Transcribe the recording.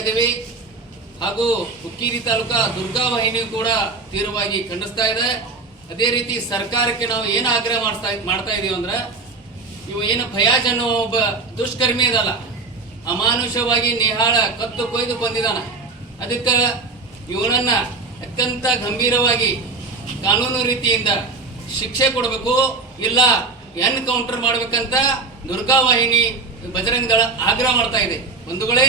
ಇದ್ದೀವಿ. ಹಾಗೂ ಹುಕ್ಕೇರಿ ತಾಲೂಕಾ ದುರ್ಗಾ ವಾಹಿನಿಯು ಕೂಡ ತೀವ್ರವಾಗಿ ಖಂಡಿಸ್ತಾ ಇದೆ. ಅದೇ ರೀತಿ ಸರ್ಕಾರಕ್ಕೆ ನಾವು ಏನು ಆಗ್ರಹ ಮಾಡ್ತಾ ಮಾಡ್ತಾ ಇದೀವಿ ಅಂದ್ರೆ, ಇವು ಏನು ಫಯಾಜ್ ಅನ್ನೋ ಒಬ್ಬ ದುಷ್ಕರ್ಮಿ ಇದಲ್ಲ. ಅಮಾನುಷವಾಗಿ ನೇಹಾಳ ಕತ್ತು ಕೊಯ್ದು ಬಂದಿದಾನ. ಅದಕ್ಕೆ ಇವನನ್ನ ಅತ್ಯಂತ ಗಂಭೀರವಾಗಿ ಕಾನೂನು ರೀತಿಯಿಂದ ಶಿಕ್ಷೆ ಕೊಡಬೇಕು, ಇಲ್ಲ ಎನ್ಕೌಂಟರ್ ಮಾಡ್ಬೇಕಂತ ದುರ್ಗಾ ವಾಹಿನಿ, ಬಜರಂಗ ದಳ ಆಗ್ರಹ ಮಾಡ್ತಾ ಇದೆ. ಬಂಧುಗಳೇ